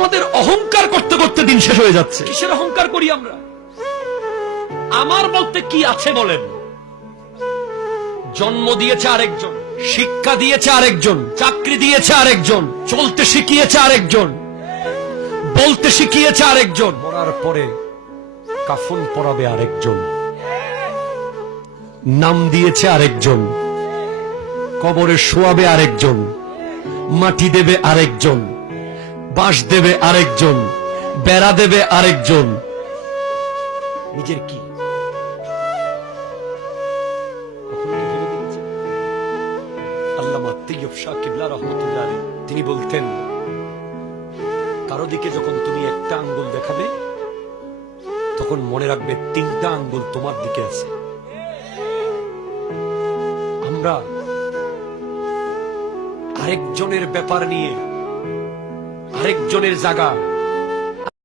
আমাদের অহংকার করতে করতে দিন শেষ হয়ে যাচ্ছে। কিসের অহংকার করি আমরা? আমার বলতে কি আছে বলেন? জন্ম দিয়েছে আরেকজন, শিক্ষা দিয়েছে আরেকজন, চাকরি দিয়েছে আরেকজন, চলতে শিখিয়েছে আরেকজন, বলতে শিখিয়েছে আরেকজন, মরার পরে কাফন পরাবে আরেকজন, নাম দিয়েছে আরেকজন, কবরে শোয়াবে আরেকজন, মাটি দেবে আরেকজন, বাঁশ দেবে আরেকজন, বেড়া দেবে আরেকজন। নিজের কি আল্লামা তৈয়ব শাহ কিবলা রহমতুল্লাহ আলাইহি তিনি বলতেন, কারো দিকে যখন তুমি একটা আঙ্গুল দেখাবে তখন মনে রাখবে তিনটা আঙ্গুল তোমার দিকে আছে। আমরা আরেকজনের ব্যাপার নিয়ে, আরেকজনের জায়গা